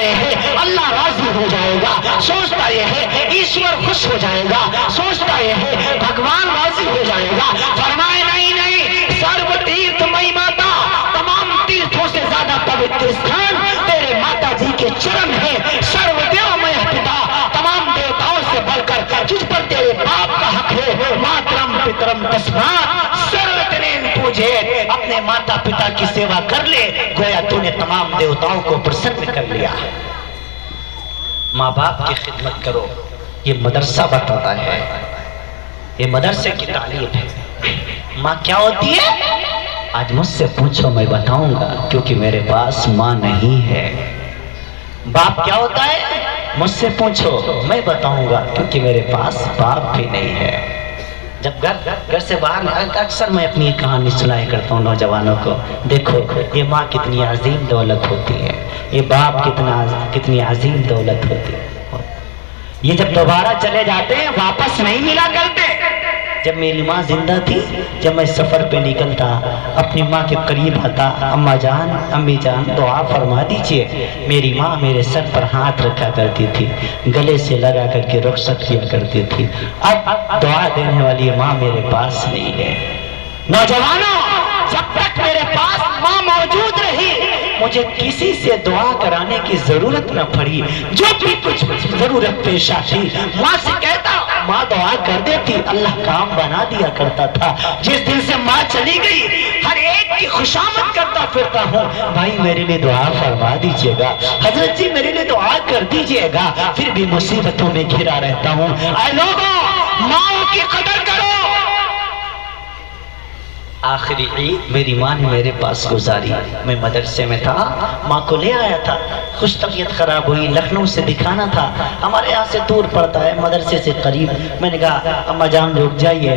یہ ہے اللہ راضی ہو جائے گا، سوچتا یہ ہے ایشور خوش ہو جائے گا، سوچتا یہ ہے بھگوان راضی ہو جائے گا۔ فرمائے نہیں نہیں، سرو تیرتھ مئی ماتا، تمام تیرتھوں سے زیادہ پوتر استھان تیرے ماتا جی کے چرن ہے۔ سرو دیو مے پتا، تمام دیوتاؤں سے بڑھ کر تجھ پر تیرے باپ کا حق ہے۔ ماترم پترم تسمات سروتنین پوجے، اپنے ماتا پتا کی سیوا کر لے، گویا تو نے تمام دیوتاؤں کو پرسن کر لیا۔ ماں باپ کی خدمت کرو، یہ مدرسہ بتاتا ہے، یہ مدرسے کی تعلیم ہے۔ ماں کیا ہوتی ہے؟ آج مجھ سے پوچھو میں بتاؤں گا، کیونکہ میرے پاس ماں نہیں ہے۔ باپ کیا ہوتا ہے؟ مجھ سے پوچھو میں بتاؤں گا، کیونکہ میرے پاس باپ بھی نہیں ہے۔ جب گھر سے باہر اکثر میں اپنی کہانی سنایا کرتا ہوں نوجوانوں کو، دیکھو یہ ماں کتنی عظیم دولت ہوتی ہے، یہ باپ کتنی عظیم دولت ہوتی ہے۔ یہ جب دوبارہ چلے جاتے ہیں واپس نہیں ملا کرتے۔ جب میری ماں زندہ تھی، جب میں سفر پہ نکلتا اپنی ماں کے قریب آتا، اماں جان امی جان دعا فرما دیجئے، میری ماں میرے سر پر ہاتھ رکھا کرتی تھی، گلے سے لگا کر کے رخصت کیا کرتی تھی۔ اب دعا دینے والی ماں میرے پاس نہیں ہے۔ نوجوانوں، جب تک میرے پاس ماں موجود رہی، مجھے کسی سے دعا کرانے کی ضرورت نہ پڑی۔ جو بھی کچھ ضرورت پیش آتی ماں سے کہتا، ماں دعا کر دیتی، اللہ کام بنا دیا کرتا تھا۔ جس دن سے ماں چلی گئی، ہر ایک کی خوشامد کرتا پھرتا ہوں، بھائی میرے لیے دعا فرما دیجئے گا، حضرت جی میرے لیے دعا کر دیجئے گا، پھر بھی مصیبتوں میں گھرا رہتا ہوں۔ اے لوگوں، ماں کی قدر کرو۔ آخری عید میری ماں نے میرے پاس گزاری، میں مدرسے میں تھا، ماں کو لے آیا تھا، خوش طبیعت خراب ہوئی، لکھنؤ سے دکھانا تھا، ہمارے یہاں سے دور پڑتا ہے، مدرسے سے قریب۔ میں نے کہا اماں جان رک جائیے،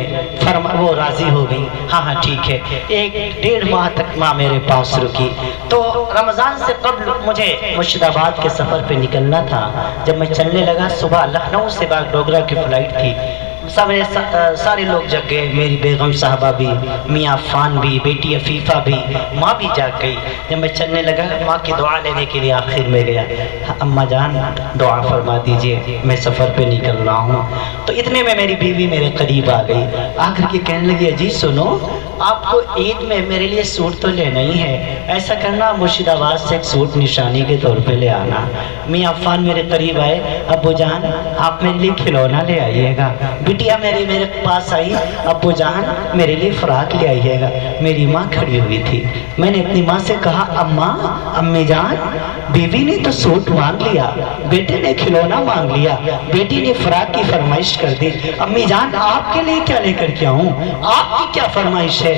وہ راضی ہو گئی، ہاں ہاں ٹھیک ہے۔ 1.5 ماہ تک ماں میرے پاس رکی، تو رمضان سے قبل مجھے مرشد آباد کے سفر پہ نکلنا تھا۔ جب میں چلنے لگا، صبح لکھنؤ سے ڈوگرا کی فلائٹ تھی، سارے لوگ جگ گئے، میری بیگم صاحبہ بھی، میاں عفان بھی، بیٹی عفیفہ بھی، ماں بھی جاگ گئی۔ جب میں چلنے لگا، ماں کی دعا لینے کے لیے آخر میں گیا، اماں جان دعا فرما دیجئے، میں سفر پہ نکل رہا ہوں۔ تو اتنے میں میری بیوی میرے قریب آ گئی، آ کر کے کہنے لگی جی سنو، آپ کو عید میں میرے لیے سوٹ تو لینا ہی ہے، ایسا کرنا مرشد آباد سے ایک سوٹ نشانی کے طور پہ لے آنا۔ میاں عفان میرے قریب آئے، ابو جان آپ میرے لیے کھلونا لے آئیے گا۔ بٹیا میرے پاس آئی، ابو جان میرے لیے فراق لے آئیے گا۔ میری ماں کھڑی ہوئی تھی، میں نے اپنی ماں سے کہا اماں امی جان، بیوی نے تو سوٹ مانگ لیا، بیٹے نے کھلونا مانگ لیا، بیٹی نے فراق کی فرمائش کر دی، امی جان آپ کے لیے کیا لے کر کے آؤں، آپ کی کیا فرمائش ہے؟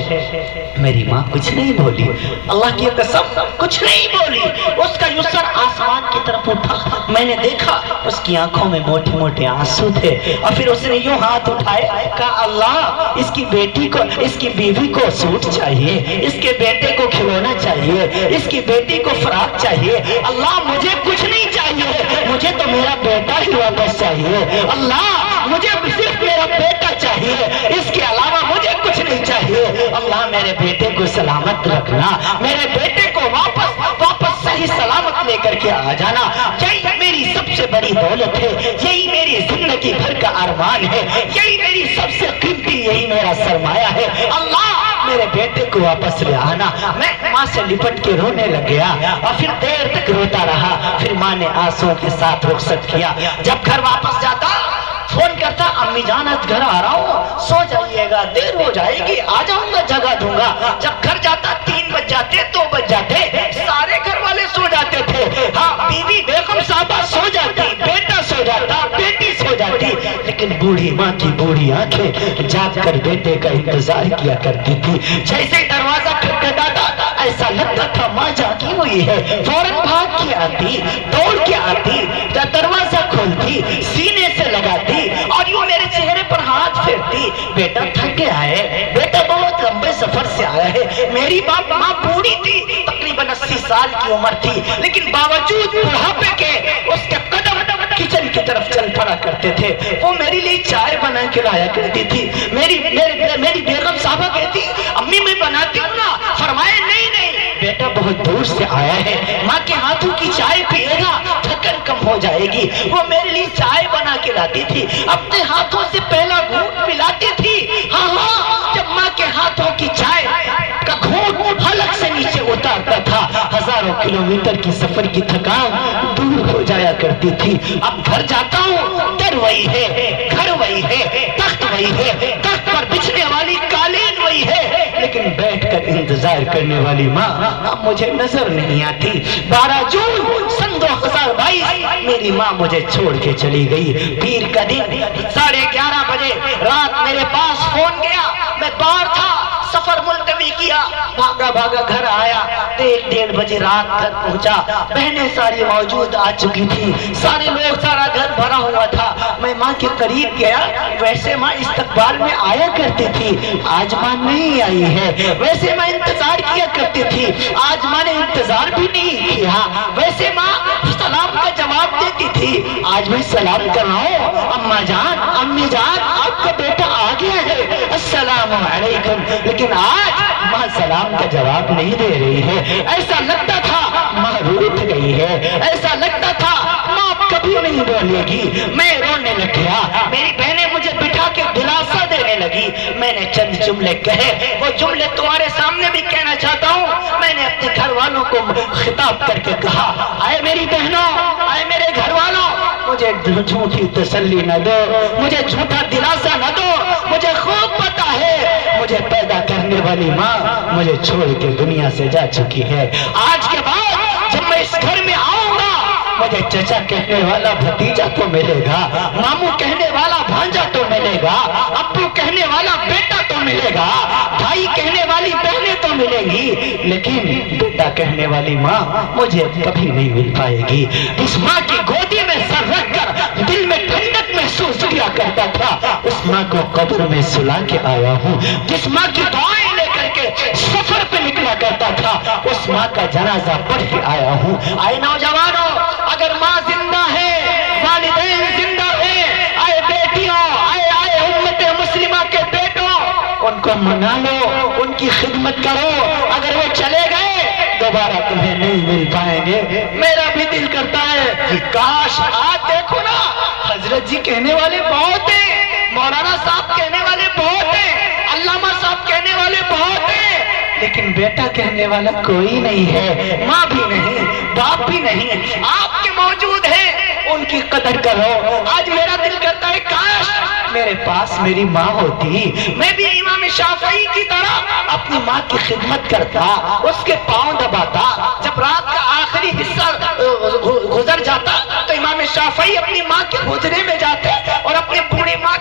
میری ماں کچھ نہیں بولی، اللہ کی قسم کچھ نہیں بولی۔ اس کا یسر آسمان کی طرف اٹھا، میں نے دیکھا اس کی آنکھوں میں موٹے موٹے آنسو تھے، اور پھر اس نے یوں ہاتھ اٹھائے، کہا اللہ اس کی بیٹی کو، اس کی بیوی کو سوٹ چاہیے، اس کے بیٹے کو کھلونا چاہیے، اس کی بیٹی کو فراق چاہیے، اللہ مجھے کچھ نہیں چاہیے، مجھے تو میرا بیٹا ہی واپس چاہیے، اللہ مجھے صرف میرا بیٹا چاہیے، اس کے علاوہ مجھے کچھ نہیں چاہیے، اللہ میرے بیٹے کو سلامت رکھنا، میرے بیٹے کو واپس صحیح سلامت لے کر کے آ جانا، یہی میری سب سے بڑی دولت ہے، یہی میری زندگی بھر کا ارمان ہے، یہی میری سب سے قیمتی، یہی میرا سرمایہ ہے، اللہ میرے بیٹے کو واپس لے آنا۔ میں ماں سے لپٹ کے رونے لگ گیا، اور پھر دیر تک روتا رہا، پھر ماں نے آنسوں کے ساتھ رخصت کیا۔ جب گھر واپس جاتا فون کرتا، امی جان آج گھر آ رہا ہوں، سو جائیے گا، دیر ہو جائے گی، آ جاؤں گا، جگہ دوں گا۔ جب گھر جاتا 3 بج جاتے، 2 بج جاتے، سارے گھر والے سو جاتے تھے، ہاں بیوی بیگم صاحبہ سو جاتی، بیٹا سو جاتا، بیٹی سو جاتی، لیکن بوڑھی ماں کی بوڑھی آنکھیں جاگ کر بیٹے کا انتظار کیا کرتی تھی۔ جیسے دروازہ کھٹکھٹاتا ایسا لگتا تھا ماں جاگی ہوئی ہے، فوراً بھاگ کے آتی، دوڑ کے آتی، دروازہ کھولتی، سینے سے لگاتی، اور یوں میرے چہرے پر ہاتھ پھیرتی، بیٹا تھک گیا ہے، بیٹا بہت لمبے سفر سے آیا ہے۔ میری ماں بوڑھی تھی، تقریباً 80 سال کی عمر تھی، لیکن باوجود بڑھاپے کے اس کے قدم کچن کی طرف چل پڑا کرتے تھے۔ وہ میرے لیے چائے بنا کے لایا کرتی تھی۔ میری بیگم صاحبہ کہتی امی میں بناتی ہوں نا، فرمائے نہیں بیٹا بہت دور سے آیا ہے، ماں کے ہاتھوں کی چائے پیے گا ہو جائے گی۔ وہ میرے لیے چائے بنا کے لاتی تھی، اپنے ہاتھوں سے پہلا گھونٹ پلاتی تھی۔ ہاں ہاں، جب ماں کے ہاتھوں کی چائے کا گھونٹ حلق سے نیچے اتارتا تھا، ہزاروں کلومیٹر کی سفر کی تھکان دور ہو جایا کرتی تھی۔ اب گھر جاتا ہوں، در وہی ہے، گھر وہی ہے، تخت وہی ہے، تخت پر بچھنے والی قالین وہی ہے، لیکن بیٹھ کر انتظار کرنے والی ماں اب مجھے نظر نہیں آتی۔ 12 جون سن 2022 میری ماں مجھے چھوڑ کے چلی گئی۔ پیر کا دن 11:30 بجے رات میرے پاس فون گیا، میں باہر تھا، سفر ملتوی کیا، بھاگا بھاگا گھر آیا، 1:30 بجے رات گھر پہنچا، بہنیں ساری موجود آ چکی تھی، سارے لوگ، سارا گھر بھرا ہوا تھا۔ میں ماں کے قریب گیا، ویسے ماں استقبال میں آیا کرتی تھی، آج ماں نہیں آئی ہے۔ ویسے ماں انتظار کیا کرتی تھی، آج ماں نے انتظار بھی نہیں کیا۔ ویسے ماں سلام کا جواب دیتی تھی، آج میں سلام کر رہا ہوں، اماں جان، امی جان، آپ کا بیٹا آ گیا ہے، السلام علیکم۔ لیکن آج ماں سلام کا جواب نہیں دے رہی ہے۔ ایسا لگتا تھا ماں روٹھ گئی ہے، ایسا لگتا تھا ماں کبھی نہیں بولے گی۔ میں رونے لگ گیا، میری بہنیں مجھے بٹھا کے دلاسا دینے لگی۔ میں نے چند جملے کہے، وہ جملے تمہارے سامنے بھی کہنا چاہتا ہوں۔ میں نے اپنے گھر والوں کو خطاب کر کے کہا، اے میری بہنوں، اے میرے گھر والوں، مجھے جھوٹی تسلی نہ دو، مجھے جھوٹا دلاسا نہ دو۔ مجھے خوب پتا ہے مجھے پیدا کرنے والی ماں مجھے چھوڑ کے دنیا سے جا چکی ہے۔ آج کے بعد جب میں اس گھر میں آؤں گا، مجھے چچا کہنے والا بھتیجا تو ملے گا، ماموں کہنے والا بھانجا تو ملے گا، ابو کہنے والا بیٹا تو ملے گا، بھائی کہنے والی بہنیں تو ملیں گی، لیکن بیٹا کہنے والی ماں مجھے کبھی نہیں مل پائے گی۔ اس ماں کی گودی میں سر رکھ کر دل میں ٹھنڈک محسوس کیا کرتا تھا، اس ماں کو قبر میں سلا کے آیا ہوں۔ جس ماں کی دعائیں لے کر کے سفر پہ نکلا کرتا تھا، اس ماں کا جنازہ پڑھ کے آیا ہوں۔ آئے نوجوانوں، اگر ماں زندہ ہے، والدین زندہ ہیں، آئے بیٹیوں، آئے امت مسلمہ کے بیٹوں، ان کو منا لو، ان کی خدمت کرو۔ اگر وہ چلے گئے دوبارہ تمہیں نہیں مل پائیں گے۔ میرا بھی دل کرتا ہے کاش آج دیکھو نا، حضرت جی کہنے والے بہت ہیں، مولانا صاحب کہنے والے بہت ہیں، علامہ صاحب کہنے والے بہت ہیں، لیکن بیٹا کہنے والا کوئی نہیں ہے، ماں بھی نہیں، باپ بھی نہیں۔ آپ کے موجود ہیں، ان کی قدر کرو۔ آج میرا دل کرتا ہے کاش میرے پاس میری ماں ہوتی، میں بھی امام شافعی کی طرح اپنی ماں کی خدمت کرتا، اس کے پاؤں دباتا۔ جب رات کا آخری حصہ گزر جاتا تو امام شافعی اپنی ماں کے حجرے میں جاتے اور اپنے بوڑھی ماں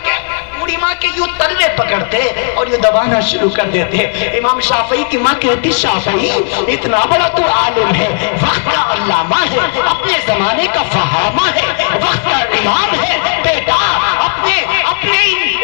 کے یوں تلوے پکڑتے اور یوں دبانا شروع کر دیتے۔ امام شافعی کی ماں کہتی، شافعی اتنا بڑا تو عالم ہے، وقت کا علامہ ہے، اپنے زمانے کا فہامہ ہے، وقت کا امام ہے، بیٹا اپنے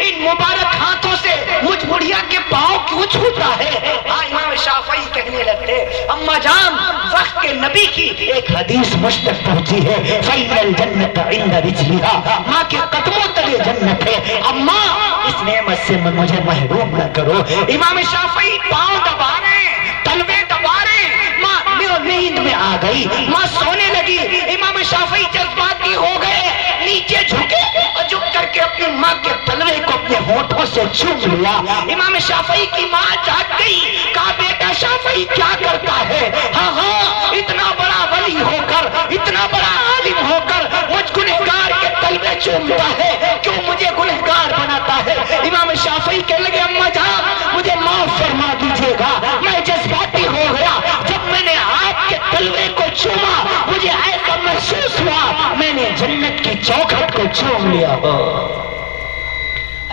ان مبارک ہاتھوں سے مجھ بڑھیا کے پاؤں کیوں چھوتا ہے؟ امام شافعی کہنے لگتے، اماں جان، وقت کے نبی کی ایک حدیث مجھ تک پہنچی ہے، فَإِنَّ الْجَنَّةَ عِنْدَ رِجْلِهَا، ماں کے قدموں تلے جنت ہے۔ اماں اس نعمت سے مجھے محروم نہ کرو۔ امام شافعی پاؤں دبا رہے، تلوے دبا رہے، ماں نیند میں آ گئی، ماں سونے لگی۔ امام شافعی جذباتی ہو گئے، نیچے جھکے اور جھک کر کے اپنی ماں کے تلوے کو اپنے ہونٹوں سے چوم لیا۔ امام شافعی کی ماں جاگ گئی، کہا بیٹا شافعی کیا کرتا ہے؟ ہاں ہاں، اتنا بڑا ولی ہو کر، اتنا بڑا عالم ہو کر مجھ گنہگار کے تلوے چومتا ہے، کیوں مجھے گنہگار بناتا ہے؟ امام شافعی کہنے لگے، اماں جان مجھے معاف فرما دیجیے گا، میں جذباتی ہو گیا، جب میں نے آپ کے تلوے کو چوما مجھے ایسا محسوس ہوا میں نے جنت کی چوکھٹ کو چوم لیا ہو۔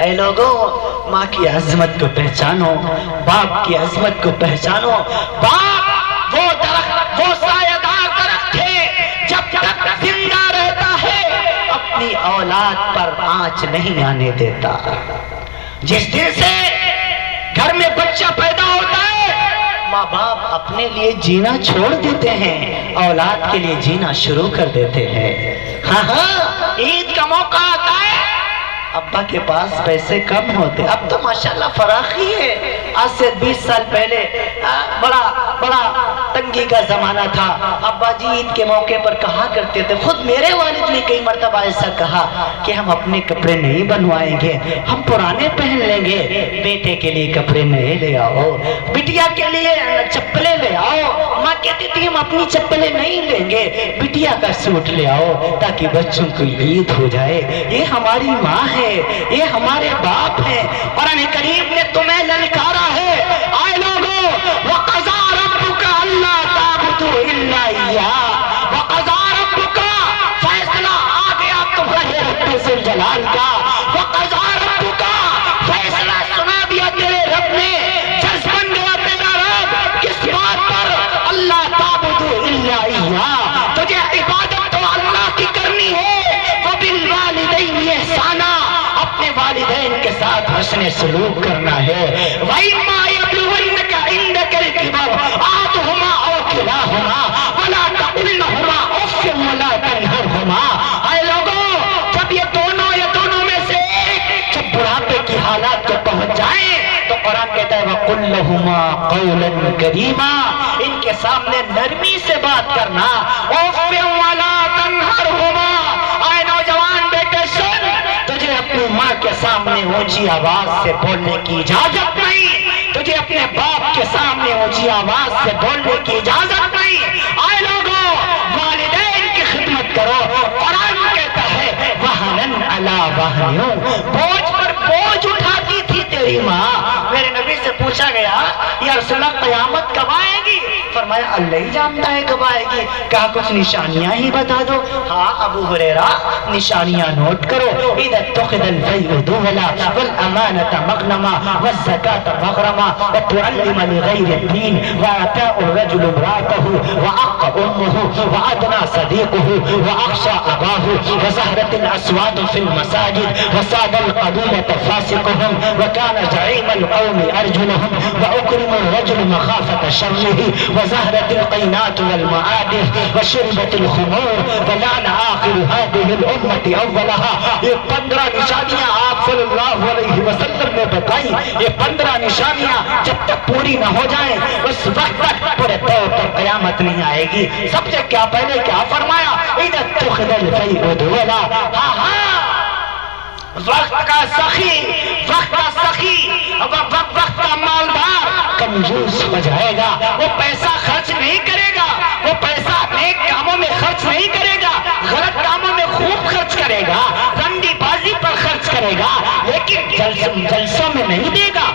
اے لوگوں، ماں کی عظمت کو پہچانو، باپ کی عظمت کو پہچانو۔ باپ وہ درخت، وہ سایہ دار درخت ہے، جب تک زندہ رہتا ہے اپنی اولاد پر آنچ نہیں آنے دیتا۔ جس دن سے گھر میں بچہ پیدا ہوتا ہے، ماں باپ اپنے لیے جینا چھوڑ دیتے ہیں، اولاد کے لیے جینا شروع کر دیتے ہیں۔ ہاں ہاں، عید کا موقع آتا ہے، ابا کے پاس پیسے کم ہوتے، اب تو ماشاءاللہ فراخی ہے۔ آج سے 20 سال پہلے بڑا تنگی کا زمانہ تھا۔ ابا جی عید کے موقع پر کہا کرتے تھے، خود میرے والد نے کئی مرتبہ ایسا کہا کہ ہم اپنے کپڑے نہیں بنوائیں گے، ہم پرانے پہن لیں گے۔ بیٹے کے لیے کپڑے نئے لے آؤ، بٹیا کے لیے چپلیں لے آؤ۔ ماں کہتی تھی ہم اپنی چپلیں نہیں لیں گے، بٹیا کا سوٹ لے آؤ تاکہ بچوں کو عید ہو جائے۔ یہ ہماری ماں ہے، یہ ہمارے باپ ہیں۔ قرآن کریم نے تمہیں للکارا ہے، آئے لوگوں، وَقَضَى رَبُّكَ أَلَّا تَعْبُدُوا إِلَّا إِيَّاهُ وَقَضَى رَبُّكَ، فیصلہ آ گیا تمہارے رب ذوالجلال کا۔ وَقَضَى رَبُّكَ، فیصلہ سنا دیا تیرے رب نے، جز بن گیا تیرا رب کس بات پر؟ اللہ تعبدوا إِلَّا إِيَّاهُ، تجھے عبادت تو اللہ کی کرنی ہے۔ وَبِالْوَالِدَيْنِ إِحْسَانًا، اپنے والدین کے ساتھ حسن سلوک کرنا ہے۔ وَإِمَّا يَبْلُغَنَّكَ عِندَكَ الْكِبَرَ أَحَدُهُمَا أَوْ كِلَاهُمَا وَلَا تَقُل لَّهُمَا أُفٍّ وَلَا تَنْهَرْهُمَا، اے لوگوں جب یہ دونوں میں سے ایک جب بڑھاپے کی حالات کو پہنچ جائیں تو قرآن کہتا ہے وَقُل لَّهُمَا قَوْلًا كَرِيمًا، ان کے سامنے نرمی سے بات کرنا۔ أُفٍّ وَلَا تَنْهَرْهُمَا، اے نوجوان بیٹے سن، تجھے اپنی ماں کے سامنے اونچی آواز سے بولنے کی اجازت نہیں، تجھے اپنے باپ کے سامنے اونچی آواز سے بولنے کی اجازت نہیں۔ آئے لوگوں، والدین کی خدمت کرو۔ قرآن کہتا ہے وَهْنًا عَلَىٰ وَهْنٍ، بوجھ پر بوجھ اٹھاتی تھی تیری ماں۔ میرے نبی سے پوچھا گیا یا رسول اللہ قیامت کب آئے گی؟ فرمایا اللہ ہی جانتا ہے کب آئے گی۔ کہا کچھ نشانیاں ہی بتا دو۔ ہاں ابو ہریرہ نشانیاں نوٹ کرو، اذا اتخذ الفیء دولا والامانة مغنما والزکاة مغرما وتعلم لغیر الدین وآتاء الرجل امرأته وعق امه وادنى صديقه واخشى اباه وزهرت الاصوات في المساجد وساد القبيلة فاسقهم وكان زعيم القوم ارجلهم واكرم الرجل مخافة شره وزهرت القينات والمعادف وشربت الخمور ولعن آخر هذه الأمة أولها۔ یہ 15 نشانیاں آپ صلی اللہ علیہ وسلم نے بتائی۔ یہ 15 نشانیاں جب تک پوری نہ ہو جائیں اس وقت تک پورے طور پر قیامت نہیں آئے گی۔ سب سے کیا پہلے کیا فرمایا؟ اذا اتخذ الفیء دولا، وقت کا سخی، وقت کا مالدار کنجوس ہو جائے گا۔ وہ پیسہ خرچ نہیں کرے گا، وہ پیسہ نیک کاموں میں خرچ نہیں کرے گا، غلط کاموں میں خوب خرچ کرے گا، رنڈی بازی پر خرچ کرے گا، لیکن جلسوں میں نہیں دے گا،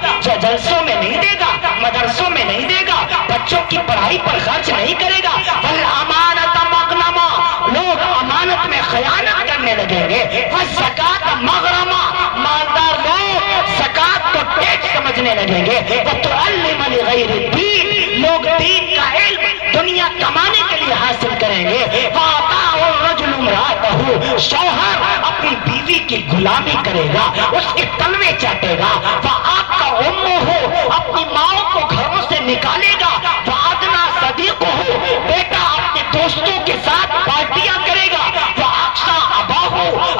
جلسوں میں نہیں دے گا، مدرسوں میں نہیں دے گا، بچوں کی پڑھائی پر خرچ نہیں کرے گا۔ والامانۃ مغنما، لوگ امانت میں خیانت کرنے لگیں گے۔ والزکاۃ مغرما، مالدار لوگ زکات کو ٹیکس سمجھنے لگیں گے۔ وتعلم لغیر الدین، لوگ دین کا علم دنیا کمانے کے لیے حاصل کریں گے۔ وآتاء الرجل امرأته، شوہر اپنی بیوی کی غلامی کرے گا، اس کے تلوے چاٹے گا۔ وآق امہ، اپنی ماں کو گھروں سے نکالے گا۔ وادنى صدیقہ، بیٹا اپنے دوستوں کے ساتھ پارٹیاں کرے گا۔ واخشى اباہ،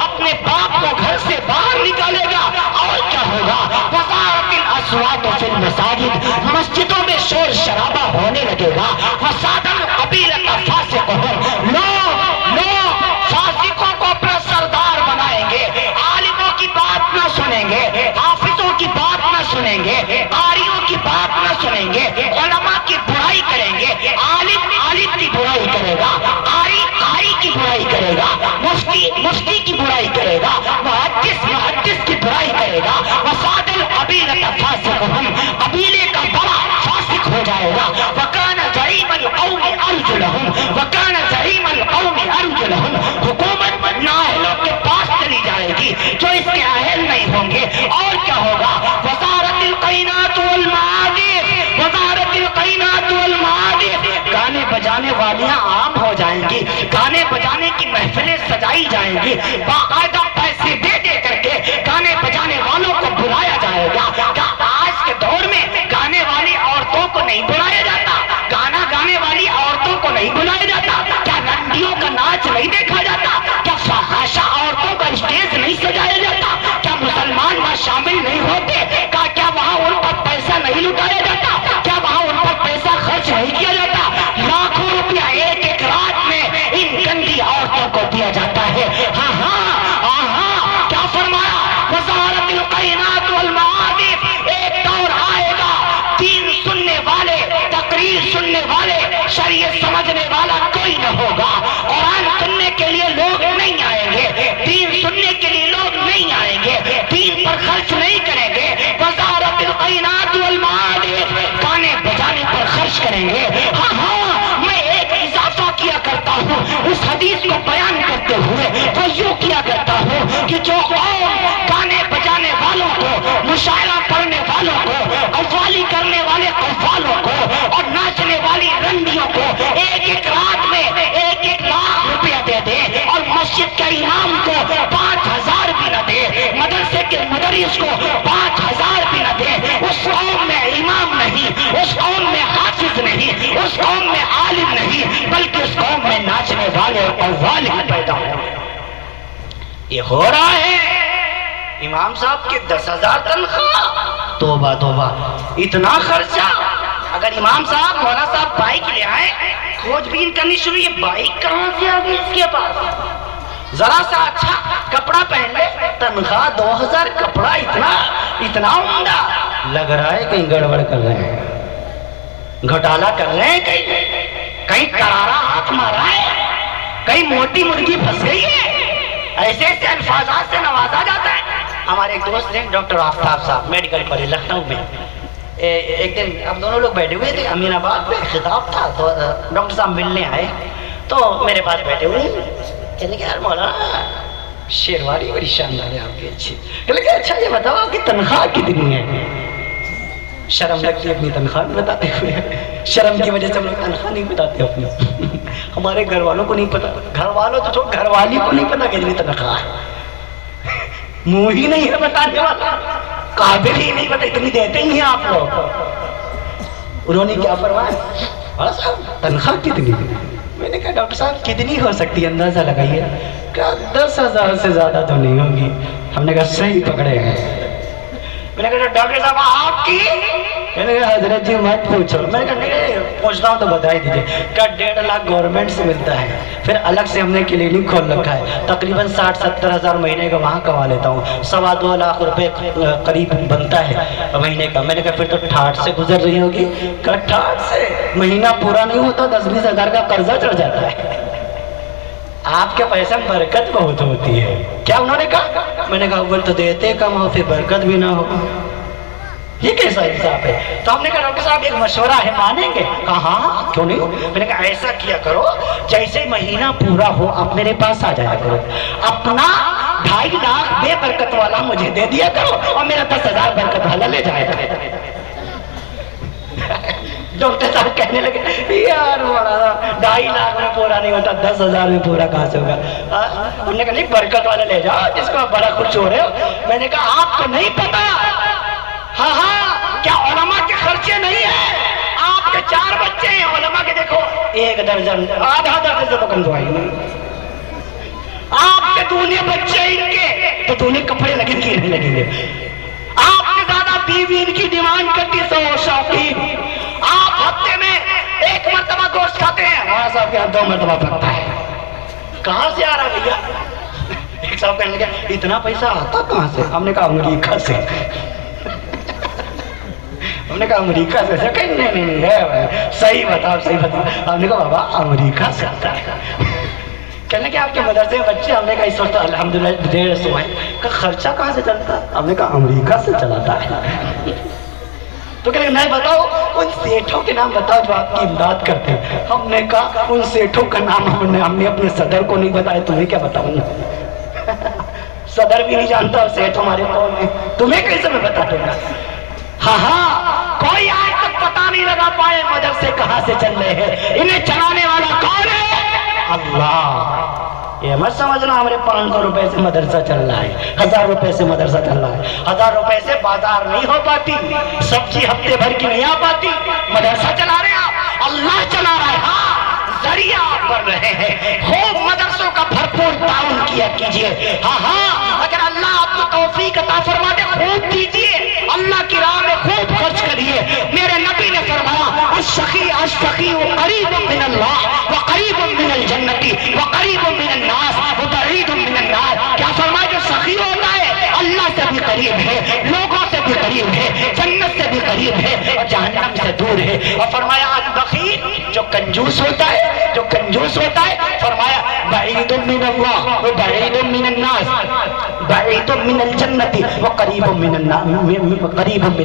اپنے باپ کو گھر سے باہر نکالے گا۔ اور کیا ہوگا؟ وزارت الاصوات فی المساجد، مسجدوں میں شور شرابہ ہونے لگے گا۔ فساد القبیلۃ فاسقهم، لوگ فاسقوں کو اپنا سردار بنائیں گے، عالموں کی بات نہ سنیں گے، حافظوں کی بات نہ سنیں گے، قاریوں کی بات نہ سنیں گے، علماء کی برائی کریں گے۔ عالم کی برائی کرے گا، قاری کی برائی کرے گا، مفتی کی برائی کرے گا، محدث کی برائی کرے گا۔ وساد القبیلۃ فاسقهم، قبیلے کا بڑا فاسق ہو جائے گا۔ وکان زعیم القوم ارجلهم، وکان زعیم القوم ارجلهم، حکومت نااہلوں کے پاس چلی جائے گی جو اس کے اہل نہیں ہوں گے۔ اور کیا ہوگا؟ وزارت القینات والمعادف، وزارت القینات والمعادف، گانے بجانے والیاں عام ہو جائیں گی، گانے بجانے کی محفلیں سجائی جائیں گی، باقاعدہ پیسے دے دے کر کے گانے بجانے والوں کو بلایا جائے گا۔ کیا آج کے دور میں گانے والی عورتوں کو نہیں بلایا جاتا؟ گانا گانے والی عورتوں کو نہیں بلایا جاتا؟ کیا رنڈیوں کا ناچ نہیں دیکھا جاتا؟ کیا فحاشہ عورتوں کا اسٹیج نہیں سجایا جاتا؟ کیا دیا جاتا ہے. ہاں ہاں کیا فرمایا؟ وزارت القینات والمعادف، ایک دور آئے گا دین سننے والے، تقریر سننے والے، شریعت سمجھنے والا کوئی نہ ہوگا. قرآن سننے کے لیے لوگ نہیں آئیں گے، دین سننے کے لیے لوگ نہیں آئیں گے، دین پر خرچ نہیں کریں گے. وزارت القینات والمعادف، گانے بجانے پر خرچ کریں گے. ہاں میں ایک اضافہ کیا کرتا ہوں اس حدیث کو بیان کرتے ہوئے، تو یوں کیا کرتا ہوں کہ جو قوم گانے بجانے والوں کو، مشاعرہ پڑھنے والوں کو، قوالی کرنے والے قوالوں کو اور ناچنے والی رنڈیوں کو ایک ایک رات میں 1-1 لاکھ روپیہ دے دے اور مسجد کے امام کو 5,000 بھی نہ دے، مدرسے کے مدرس کو 5,000 بھی نہ دے، اس قوم میں امام نہیں، اس قوم میں حافظ نہیں، اس قوم میں عالم نہیں، بلکہ اس قوم میں ناچنے والے اور قوالی پیدا ہوں. یہ ہو رہا ہے. امام صاحب کے 10,000 تنخواہ، توبہ توبہ، اتنا خرچہ. اگر امام صاحب مولانا صاحب بائک لے آئے، کھوج بین کرنی شروع، یہ بائک کہاں سے آ گئی اس کے پاس؟ ذرا سا اچھا کپڑا پہن لے، تنخواہ 2,000، کپڑا اتنا عمدہ. لگ رہا ہے کہیں گڑبڑ کر رہے ہیں، گھوٹالا کر رہے ہیں، کہیں کرارا ہاتھ مارا ہے، کہیں موٹی مرغی پھنس گئی ہے. ایسے ایسے الفاظات سے نوازا جاتا ہے. ہمارے ایک دوست ہیں ڈاکٹر آفتاب صاحب، میڈیکل کالج لکھنؤ میں. ایک دن ہم دونوں لوگ بیٹھے ہوئے تھے، امین آباد میں خطاب تھا، تو ڈاکٹر صاحب ملنے آئے تو میرے پاس بیٹھے ہوئے. کہنے کہ یار مولانا شیروانی بڑی شاندار ہے آپ کی، اچھی. کہنے کہ اچھا یہ بتاؤ آپ کی تنخواہ کتنی ہے؟ شرم لگتی ہے اپنی تنخواہ نہیں بتاتے ہوئے، شرم کی وجہ سے ہم لوگ تنخواہ نہیں بتاتے اپنی. ہمارے گھر والوں کو نہیں پتا، گھر والوں تو چھوڑ، گھر والی کو نہیں پتا کتنی تنخواہ ہے. منہ ہی نہیں ہے بتانے والا، قابل ہی نہیں پتا، اتنی دیتے ہی ہیں آپ لوگ. انہوں نے کیا فرمایا؟ صاحب تنخواہ کتنی؟ میں نے کہا ڈاکٹر صاحب کتنی ہو سکتی ہے اندازہ لگائیے. کہا 10,000 سے زیادہ تو نہیں ہوگی. ہم نے کہا صحیح پکڑے ہیں. میں نے کہا ڈاکٹر صاحب آپ کی؟ میں نے کہا حضرت جی مت پوچھو. میں نے کہا نہیں پوچھتا ہوں تو بتا ہی دیجیے. کہا 1.5 لاکھ گورنمنٹ سے ملتا ہے، پھر الگ سے ہم نے کلینک کھول رکھا ہے، تقریباً 60-70 ہزار مہینے کا وہاں کما لیتا ہوں، 2.25 لاکھ روپے قریب بنتا ہے مہینے کا. میں نے کہا پھر تو ٹھاٹ سے گزر رہی ہوگی. کہا ٹھاٹ سے مہینہ پورا نہیں ہوتا 10-20 ہزار کا قرضہ چڑھ جاتا ہے. آپ کے پیسے میں برکت بہت ہوتی ہے. کیا انہوں نے کہا؟ میں نے کہا اول تو دیتے کم ہو، پھر برکت بھی نہ ہو، یہ کیسا انصاف ہے؟ تو ہم نے کہا ڈاکٹر صاحب ایک مشورہ ہے، مانیں گے؟ کہا ہاں کیوں نہیں. میں نے کہا ایسا کیا کرو جیسے مہینہ پورا ہو آپ میرے پاس آ جایا کرو، اپنا 2.5 لاکھ بے برکت والا مجھے دے دیا کرو اور میرا 10,000 برکت والا لے جایا کرو. ڈاکٹر صاحب کہنے لگے یار مولانا 2.5 لاکھ میں پورا نہیں ہوتا، 10,000 میں پورا کہاں سے ہوگا؟ ہم نے کہا نہیں برکت والا لے جاؤ جس کو آپ بڑا خوش ہو رہے ہو. میں نے کہا آپ کو نہیں پتا، ہاں کیا علماء کے خرچے نہیں ہیں؟ آپ کے 4 بچے ہیں، علماء کے دیکھو 1 درجن، آدھا درجن سے تو کم دعائی نہیں. آپ کے دونے بچے ان کے تو دونے کپڑے لگیں گے نہیں لگیں گے. آپ سے زیادہ بیوی ان کی ڈیمانڈ کرتی 100 شوقین. آپ ہفتے میں 1 مرتبہ گوشت کھاتے ہیں، ہمارا صاحب کے یہاں 2 مرتبہ پکتا ہے. کہاں سے آ رہا بھیا؟ ایک صاحب کہنے لگا اتنا پیسہ آتا کہاں سے؟ ہم نے کہا امریکہ سے. ہم نے کہا امریکہ سے؟ کہیں نہیں ہے، صحیح بتاؤ صحیح بتاؤ. ہم نے کہا بابا امریکہ سے آتا ہے. کہنے کہ آپ کے مدرسے میں بچے؟ ہم نے کہا اس وقت الحمدللہ 150 ہیں. کہ خرچہ کہاں سے چلتا ہے؟ ہم نے کہا امریکہ سے چلاتا ہے. تو کہنے نہیں بتاؤ ان سیٹھوں کے نام بتاؤ جو آپ کی امداد کرتے ہیں. ہم نے کہا ان سیٹھوں کا نام ہم نے اپنے صدر کو نہیں بتایا، تمہیں کیا بتاؤں؟ صدر بھی نہیں جانتا اور سیٹھ ہمارے کون ہیں، تمہیں کیسے میں بتا دوں گا؟ ہاں کوئی آج تک پتہ نہیں لگا پائے مدرسے کہاں سے چل رہے ہیں، انہیں چلانے والا کون ہے؟ اللہ. یہ مت سمجھنا ہمارے 500 روپے سے مدرسہ چل رہا ہے، 1000 روپے سے مدرسہ چل رہا ہے. 1000 روپے سے بازار نہیں ہو پاتی، سبزی ہفتے بھر کی نہیں آ پاتی. مدرسہ چلا رہے آپ، اللہ چلا رہا ہے. ہاں ذریعہ آپ بن رہے ہیں. خوب مدرسوں کا بھرپور تعاون کیا کیجیے. ہاں اگر اللہ آپ کو توفیق عطا فرما دے خوب دیجیے، اللہ کی راہ میں خوب خرچ کریے. میرے نبی نے فرمایا الشقی قریب من اللہ وقریب من الجنت وقریب من الناس. بھی قریب ہے، لوگوں سے بھی قریب ہے، جنت سے بھی قریب ہے اور جہنم سے دور ہے۔ اور فرمایا البخیل، جو کنجوس ہوتا ہے، جو کنجوس ہوتا ہے، فرمایا بعید من اللہ و بعید من الناس، بعید من الجنت و قریب من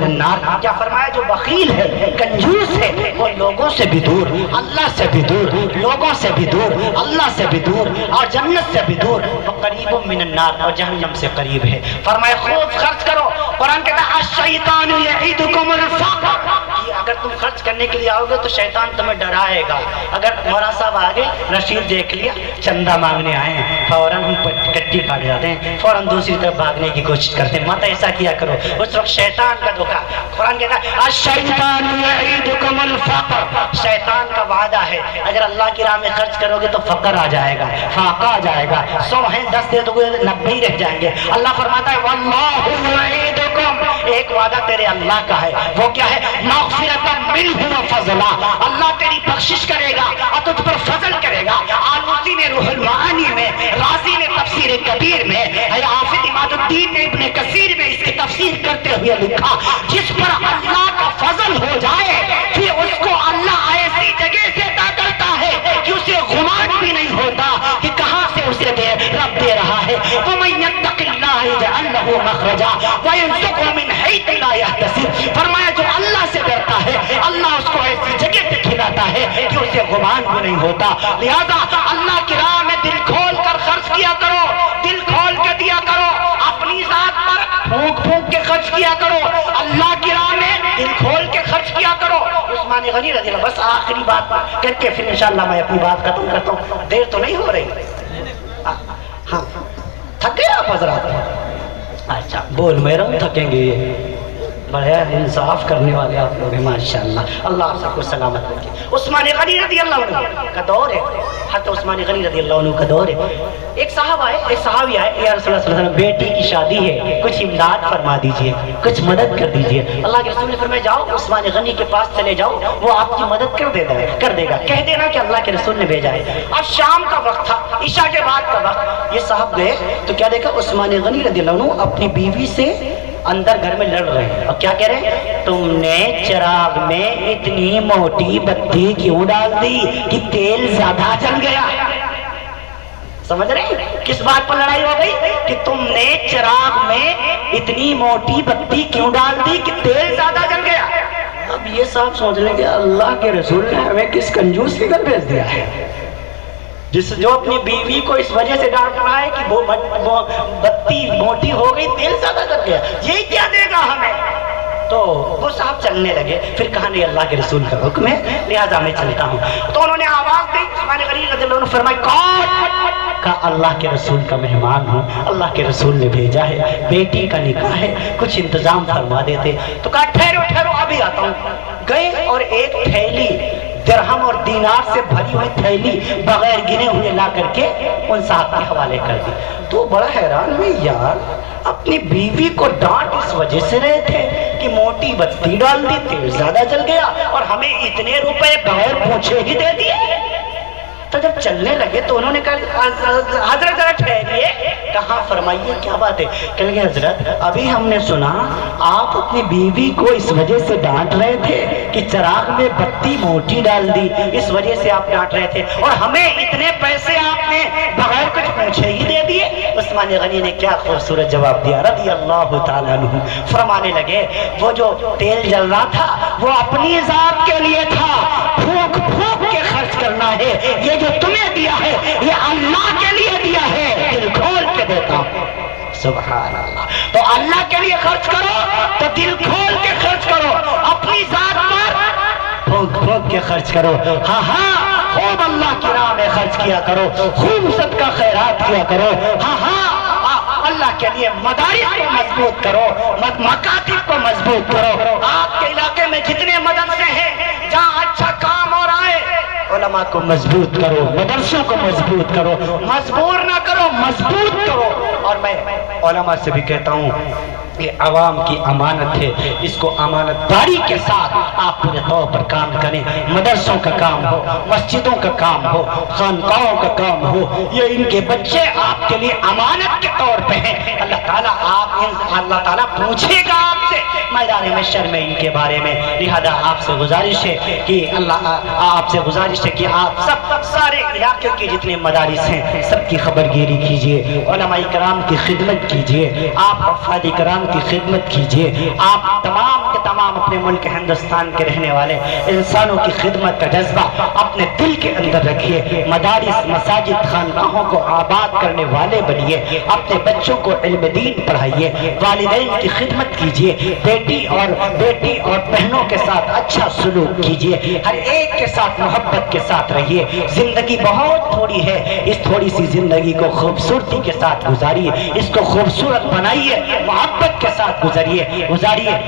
النار۔ کیا فرمایا جو بخیل ہے، کنجوس ہے، وہ لوگوں سے بھی دور، اللہ سے بھی دور، لوگوں سے بھی دور، اللہ سے بھی دور اور جنت سے بھی دور، وہ قریب من النار اور جہنم سے قریب ہے۔ فرمایا خوب خرچ کرو۔ قرآن کہتا ہے الشیطان یعیدکم الفقر، کہ اگر تم خرچ کرنے کے لیے آؤ گے تو شیطان تمہیں ڈرائے گا۔ اگر مولانا صاحب آگے رشید دیکھ لیا چندہ مانگنے آئے ہیں، فوراً ہم کٹی کاٹ جاتے ہیں، فوراً دوسری طرف بھاگنے کی کوشش کرتے ہیں۔ مت ایسا کیا کرو، اس وقت شیطان کا دھوکہ۔ قرآن کہتا ہے الشیطان یعیدکم الفقر، شیطان کا وعدہ ہے اگر اللہ کی راہ میں خرچ کرو گے تو فقر آ جائے گا، فاقہ آ جائے گا، 100 ہیں 10 دے دو گے 90 رہ جائیں گے۔ اللہ فرماتا ہے واللہ یعیدکم، ایک وعدہ تیرے اللہ کا ہے، وہ کیا ہے؟ مغفرۃ منہ وفضلا، اللہ تیری بخشش کرے گا اور تجھ پر فضل کرے گا۔ آلوسی نے روح المعانی میں، رازی نے تفسیر کبیر میں، حافظ عماد الدین نے ابن کثیر میں اس کی تفسیر کرتے ہوئے لکھا جس پر اللہ کا فضل ہو جائے پھر اس کو اللہ ایسی جگہ سے عطا کرتا ہے کہ اسے گمان بھی نہیں ہوتا کہ کہاں سے اسے رب دے رہا ہے۔ وَمَن يَتَّقِ اللَّهَ يَجْعَلْ لَهُ مَخْرَجًا وَيَرْزُقْهُ مِنْ حَيْثُ لَا يَحْتَسِبُ، فرمایا جو اللہ سے ڈرتا ہے اللہ اس کو ایسی جگہ پہ کھلاتا ہے کہ اسے گمان بھی نہیں ہوتا۔ لہذا اللہ کی راہ میں دل کھول کر خرچ کیا کرو، دل کھول کے دیا کرو، اپنی ذات پر پھونک پھونک کے خرچ کیا کرو، اللہ کی راہ میں دل کھول کے خرچ کیا کرو۔ عثمان غنی رضی اللہ، بس آخری بات کر کے پھر انشاءاللہ میں اپنی بات ختم کرتا ہوں، دیر تو نہیں ہو رہی؟ ہاں تھک گئے آپ حضرات؟ اچھا بول میں رہا ہوں تھکیں گے، یہ بڑے انصاف کرنے والے آپ لوگ ہیں ماشاءاللہ، اللہ آپ سب کو سلامت رکھے۔ عثمان غنی رضی اللہ عنہ کا دور ہے، حضرت عثمان غنی رضی اللہ عنہ کا دور ہے۔ ایک صاحب آئے، ایک صحابی آئے، یا رسول اللہ صلی اللہ علیہ وسلم بیٹی کی شادی ہے، کچھ امداد فرما دیجئے، کچھ مدد کر دیجئے۔ اللہ کے رسول نے فرمایا جاؤ عثمان غنی کے پاس چلے جاؤ، وہ آپ کی مدد کر دے گا، کہہ دینا کہ اللہ کے رسول نے بھیجا ہے۔ اب شام کا وقت تھا، عشاء کے بعد کا وقت، یہ صاحب گئے تو کیا دیکھا؟ عثمان غنی رضی اللہ عنہ اپنی بیوی سے اندر گھر میں لڑ رہے ہیں اور کیا کہہ رہے ہیں؟ تم نے چراغ میں اتنی موٹی بتی کیوں ڈال دی کہ تیل زیادہ جل گیا؟ سمجھ رہے ہیں کس بات پر لڑائی ہو گئی؟ کہ تم نے چراغ میں اتنی موٹی بتی کیوں ڈال دی کہ تیل زیادہ جل گیا۔ اب یہ صاحب سوچ رہے ہیں کہ اللہ کے رسول نے ہمیں کس کنجوس کے گھر بھیج دیا ہے جو اپنی بیوی کو اس وجہ سے ڈانٹ رہا ہے کہ وہ بتی موٹی ہو گئی، تیل زیادہ کر گیا، یہی کیا دے گا ہمیں؟ تو وہ صاحب چلنے لگے، پھر کہا نہیں اللہ کے رسول کا حکم ہے لہذا میں چلتا ہوں۔ تو انہوں نے آواز دی، عثمان غنی رضی اللہ عنہ فرمائے کون؟ کہا اللہ کے رسول کا مہمان ہوں، اللہ کے رسول نے بھیجا ہے، بیٹی کا نکاح ہے، کچھ انتظام فرما دیتے۔ تو کہا ٹھہرو ابھی آتا ہوں۔ گئے اور ایک تھیلی درہم اور دینار سے بھری ہوئی تھیلی بغیر گنے ہوئے لا کر کے ان صاحب کے حوالے کر دی۔ تو بڑا حیران ہوئی، یار اپنی بیوی کو ڈانٹ اس وجہ سے رہے تھے کہ موٹی بتی ڈال دی، تیل زیادہ جل گیا، اور ہمیں اتنے روپے بغیر پوچھے ہی دے دیے۔ تو جب چلنے لگے تو انہوں نے کہا حضرت ذرا ٹھہریے، کہاں فرمائیے کیا بات ہے؟ کہنے لگے حضرت ابھی ہم نے سنا آپ اپنی بیوی کو اس وجہ سے ڈانٹ رہے تھے کہ چراغ میں بتی موٹی ڈال دی، اس وجہ سے آپ ڈانٹ رہے تھے، اور ہمیں اتنے پیسے آپ نے بغیر کچھ پوچھے ہی دے دیے۔ عثمان غنی نے کیا خوبصورت جواب دیا رضی اللہ تعالیٰ عنہ، فرمانے لگے وہ جو تیل جل رہا تھا وہ اپنی ذات کے لیے تھا، پھونک پھونک کے خرچ کرنا ہے، یہ جو تمہیں دیا ہے یہ اللہ کے لیے دیا ہے، دل کھول کے دیتا ہوں۔ سبحان اللہ۔ تو اللہ کے لیے خرچ کرو تو دل کھول کے خرچ کرو، اپنی ذات پر پھونک پھونک کے خرچ کرو۔ ہاں خوب اللہ کی راہ میں خرچ کیا کرو، خوب صدقہ خیرات کیا کرو۔ ہاں اللہ کے لیے مدارس کو مضبوط کرو، مکاتب کو مضبوط کرو۔ آپ کے علاقے میں جتنے مدرسے ہیں جہاں اچھا کام ہو رہا ہے علماء کو مضبوط کرو، مدرسوں کو مضبوط کرو، مجبور نہ کرو، مضبوط کرو۔ اور میں علماء سے بھی کہتا ہوں یہ عوام کی امانت ہے، اس کو امانت داری کے ساتھ آپ پورے طور پر کام کریں۔ مدرسوں کا کام ہو، مسجدوں کا کام ہو، خانقاہوں کا کام ہو، یہ ان کے بچے آپ کے لیے امانت کے طور پہ ہیں۔ اللہ تعالیٰ پوچھے گا آپ سے میدان محشر میں ان کے بارے میں۔ لہذا آپ سے گزارش ہے کہ آپ سب سارے علاقے کے جتنے مدارس ہیں سب کی خبرگیری کیجئے، علماء کرام کی خدمت کیجئے، آپ افراد کرام کی خدمت کیجئے، آپ تمام کے تمام اپنے ملک ہندوستان کے رہنے والے انسانوں کی خدمت کا جذبہ اپنے دل کے اندر رکھیے۔ مدارس، مساجد، خانقاہوں کو آباد کرنے والے بنیے، اپنے بچوں کو علم دین پڑھائیے، والدین کی خدمت کیجئے، بیٹی اور بہنوں کے ساتھ اچھا سلوک کیجئے، ہر ایک کے ساتھ محبت کے ساتھ رہیے۔ زندگی بہت تھوڑی ہے، اس تھوڑی سی زندگی کو خوبصورتی کے ساتھ گزاریے، اس کو خوبصورت بنائیے، محبت کے ساتھ گزاریے۔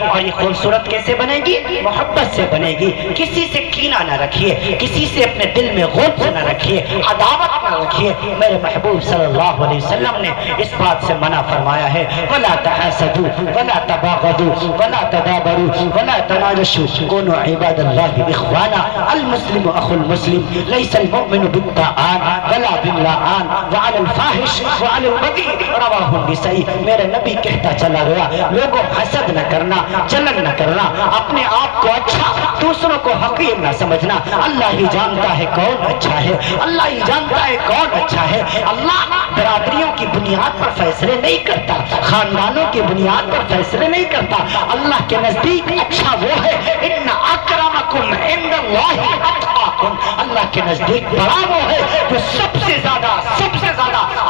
اور یہ خوبصورت کیسے بنے گی؟ محبت سے بنے گی۔ کسی سے کینہ نہ رکھیے، کسی سے اپنے دل میں غضب نہ رکھیے، عداوت نہ رکھیے۔ میرے محبوب صلی اللہ علیہ وسلم نے اس بات سے منع فرمایا ہے، وَلَا تَحَاسَدُوا وَلَا تَبَاغَضُوا وَلَا تَدَابَرُوا وَلَا تَنَاجَشُوا كُونُوا عِبَادَ اللَّهِ إِخْوَانًا الْمُسْلِمُ أَخُو الْمُسْلِمِ لَيْسَ الْمُؤْمِنُ بِالطَّاعَانِ وَلَا بِاللَّعَانِ وَعَلَى الْفَاحِشِ وَعَلَى الْبَذِيءِ رواہ النسائی۔ میرے نبی کہتا چلا گیا، لوگوں حسد نہ کرنا، جلن نہ کرنا، اپنے آپ کو اچھا، دوسروں کو حقیر نہ سمجھنا۔ اللہ ہی جانتا ہے کون اچھا ہے، اللہ ہی جانتا ہے کون اچھا ہے۔ اللہ برادریوں کی بنیاد پر فیصلے نہیں کرتا، خاندانوں کی بنیاد پر فیصلے نہیں کرتا۔ اللہ کے نزدیک اچھا وہ ہے، ان اکرمکم عند اللہ اتقاکم۔ اللہ کے نزدیک بڑا وہ ہے جو سب سے زیادہ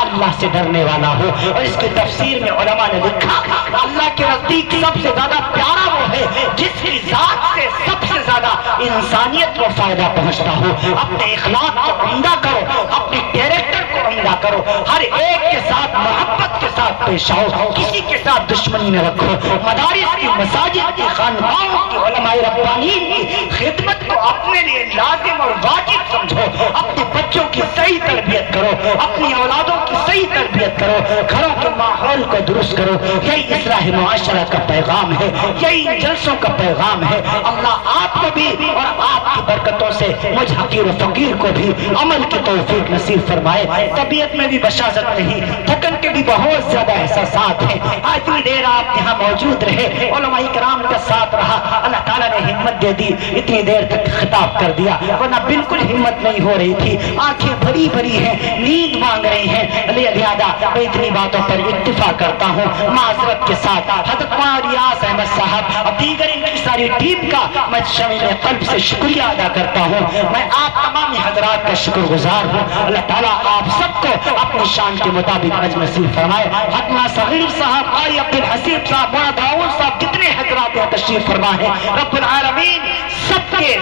اللہ سے ڈرنے والا ہو۔ اور اس کی تفسیر میں علماء نے لکھا، اللہ کے نزدیک سب سے زیادہ پیارا وہ ہے جس کی ذات سے سب سے زیادہ انسانیت کو فائدہ پہنچتا ہو۔ اپنے اخلاق کو عمدہ کرو، اپنے کیریکٹر کو عمدہ کرو، ہر ایک کے ساتھ محبت کے ساتھ پیش آؤ، کسی کے ساتھ دشمنی نہ رکھو۔ مدارس کی، مساجد کی، خانقاہوں کی، علماء ربانیین کی خدمت کو اپنے لیے لازم اور واجب سمجھو۔ اپنے بچوں کی صحیح تربیت کرو، اپنی اولادوں کی صحیح تربیت کرو، گھروں کے ماحول کو درست کرو۔ یہی اصلاح معاشرہ کا پیغام ہے، یہی جلسوں کا پیغام ہے۔ اللہ آپ کو بھی اور آپ کی برکتوں سے مجھ حقیر و فقیر کو بھی عمل کی توفیق نصیب فرمائے۔ طبیعت میں بھی بشاشت نہیں، تھکن کے بھی بہت زیادہ احساسات ہیں۔ اتنی دیر آپ یہاں موجود رہے، علماء کرام کا ساتھ رہا، اللہ تعالیٰ نے ہمت دے دی، اتنی دیر تک خطاب کر دیا، ورنہ بالکل ہمت نہیں ہو رہی تھی، آنکھیں بھری بھری ہیں، نیند مانگ رہی ہیں۔ لہذا میں اتنی باتوں پر اکتفا کرتا ہوں معذرت کے ساتھ۔ حضرت ریاض احمد صاحب اور دیگر ان کی ساری ٹیم کا میں شمیل قلب سے شکریہ ادا کرتا ہوں۔ میں آپ تمام حضرات کا شکر گزار ہوں۔ اللہ تعالیٰ آپ سب کو اپنی شان کے مطابق اجر نصیب فرمائے۔ حتما صغیر صاحب، قاری عبدالحسیب صاحب، مولانا داؤد صاحب، جتنے حضرات یہاں تشریف فرما ہے، رب العالمین سب کے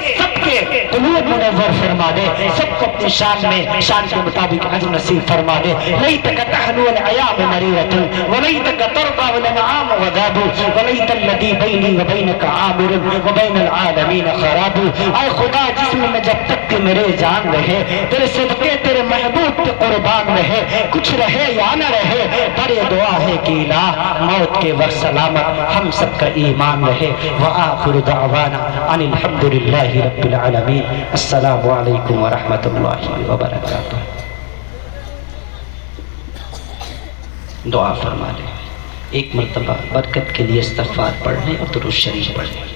قلوب منور فرما دے، سب کو اپنی شان کے مطابق اجر نصیب فرما دے۔ لیتک تحلو الایام مریرۃ ولیتک ترضى والانعام وذاب ولیت الذی بینی وبینک عامر وبین العالمین خراب۔ اے خدا، جسم میں جب تک کہ میرے جان رہے، تیرے صدقے تیرے محبوب کے قربان رہے، کچھ رہے یا نہ رہے، بڑے دعا ہے کہ الہ موت کے وقت سلامت ہم سب کا ایمان رہے۔ وآخر دعوانا ان الحمد للہ رب العالمین۔ السلام علیکم ورحمۃ اللہ وبرکاتہ۔ دعا فرما لیں، ایک مرتبہ برکت کے لیے استغفار پڑھ لیں اور درود شریف پڑھ لیں۔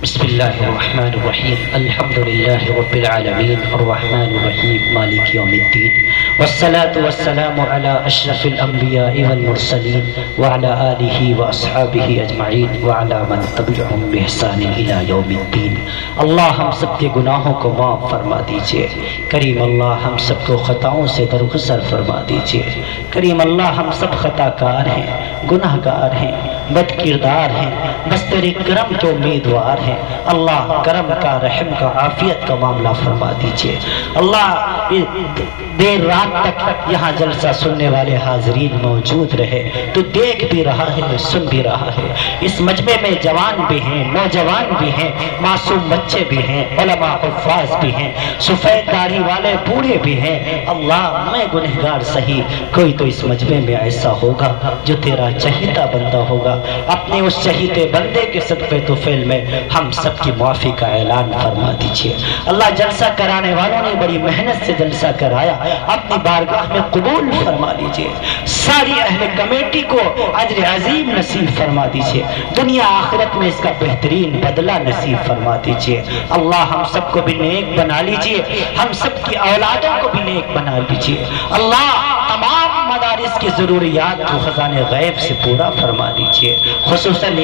بسم اللہ الرحمن الرحیم، الحمد للہ رب العالمین، الرحمن الرحیم، مالک یوم الدین، والصلاة والسلام علی اشرف الانبیاء والمرسلین وعلی آلہ واصحابہ اجمعین وعلی من تبعهم بإحسان الی یوم الدین۔ اللہ ہم سب کے گناہوں کو معاف فرما دیجئے، کریم اللہ ہم سب کو خطاؤں سے درگزر فرما دیجئے، کریم اللہ ہم سب خطا کار ہیں، گناہ گار ہیں، بد کردار ہیں، بس تیرے کرم کے امیدوار ہیں۔ اللہ کرم کا، رحم کا، عافیت کا معاملہ فرما دیجئے۔ اللہ دیر رات تک یہاں جلسہ سننے والے حاضرین موجود رہے، تو دیکھ بھی رہا ہے، سن بھی رہا ہے۔ اس مجمع میں جوان بھی ہیں، نوجوان بھی ہیں، معصوم بچے بھی ہیں، علماء حفاظ بھی ہیں، سفید داڑھی والے بوڑھے بھی ہیں۔ اللہ میں گنہگار سہی، کوئی تو اس مجمع میں ایسا ہوگا جو تیرا چہیتا بندہ ہوگا۔ اپنے اس چہیتے بندے کے صدقے طفیل میں ہم سب کی معافی کا اعلان فرما دیجئے۔ اللہ جلسہ کرانے والوں نے بڑی محنت سے جلسہ کرایا، اپنی بارگاہ میں قبول فرما لیجئے۔ ساری اہل کمیٹی کو اجر عظیم نصیب فرما دیجئے، دنیا آخرت میں اس کا بہترین بدلہ نصیب فرما دیجئے۔ اللہ ہم سب کو بھی نیک بنا لیجئے، ہم سب کی اولادوں کو بھی نیک بنا لیجئے۔ اللہ تمام مدارس کی ضروریات کو خزانے غیب سے پورا فرما دیجئے، خصوصاً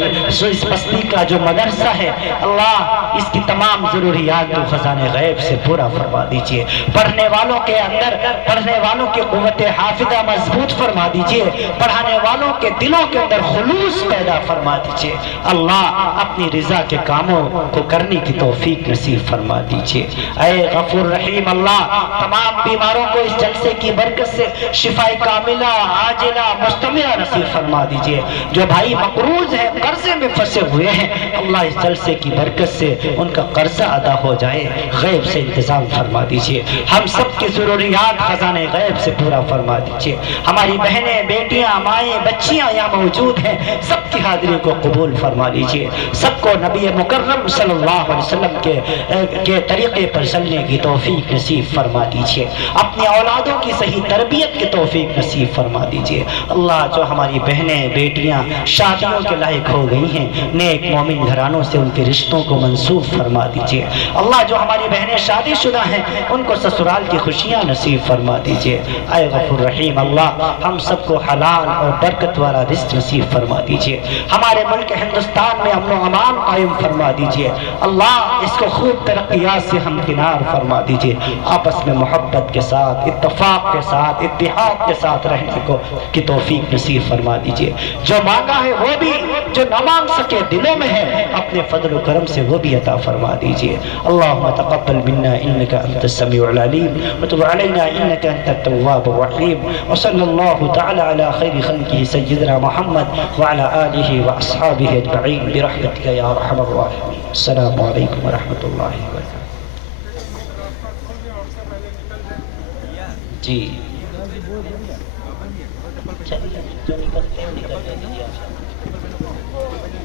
اس بستی کا جو مدرسہ ہے، اللہ اس کی تمام ضروریات کو خزانے غیب سے پورا فرما دیجئے۔ پڑھنے والوں کے اندر، پڑھنے والوں کی قوت حافظہ مضبوط فرما دیجئے، پڑھانے والوں کے دلوں کے اندر خلوص پیدا فرما دیجئے۔ اللہ اپنی رضا کے کاموں کو کرنے کی توفیق نصیب فرما دیجئے۔ اے غفور رحیم اللہ تمام بیماروں کو اس جلسے کی برکت سے شفا کاملہ عاجلہ مستمرہ نصیب فرما دیجئے۔ جو بھائی مقروض ہیں، قرضے میں پھنسے ہوئے ہیں، اللہ اس جلسے کی برکت سے ان کا قرضہ ادا ہو جائے، غیب سے انتظام فرما دیجئے۔ ہم سب کی ضروریات خزانے غیب سے پورا فرما دیجئے۔ ہماری بہنیں، بیٹیاں، مائیں، بچیاں یہاں موجود ہیں، سب کی حاضری کو قبول فرما لیجئے۔ سب کو نبی مکرم صلی اللہ علیہ وسلم کے طریقے پر چلنے کی توفیق نصیب فرما دیجئے۔ اپنی اولادوں کی صحیح تربیت کی توفیق نصیب فرما دیجئے۔ اللہ جو ہماری بہنیں، بیٹیاں شادیوں کے لائق ہو گئی ہیں، نیک مومن گھرانوں سے ان کے رشتوں کو منسوخ فرما دیجئے۔ اللہ جو ہماری بہنیں شادی شدہ ہیں، ان کو سسرال کی خوشیاں نصیب فرما دیجئے۔ اے غفور رحیم اللہ ہم سب کو حلال اور برکت والا رزق نصیب فرما دیجئے۔ ہمارے ملک ہندوستان میں امن و امان قائم فرما دیجئے۔ اللہ اس کو خوب ترقیات سے ہمکنار فرما دیجئے۔ آپس میں محبت کے ساتھ، اتفاق کے ساتھ، اتحاد کے ساتھ رہنے کی توفیق نصیب فرما دیجئے۔ جو مانگا ہے وہ بھی، جو نہ مانگ سکے دلوں میں ہے، اپنے فضل و کرم سے وہ بھی عطا فرما دیجئے۔ اللہم تقبل منا انکا انت السمیع العلیم وتب علینا انکا انت التواب الرحیم وصلی اللہ تعالی علی خیر خلقہ سیدنا محمد وعلی آلہ واصحابہ اجمعین برحمتک یا ارحم الراحمین۔ السلام علیکم ورحمۃ اللہ وبرکاتہ۔ جی چلیے جو نکلتے ہیں نکلنے دیجیے۔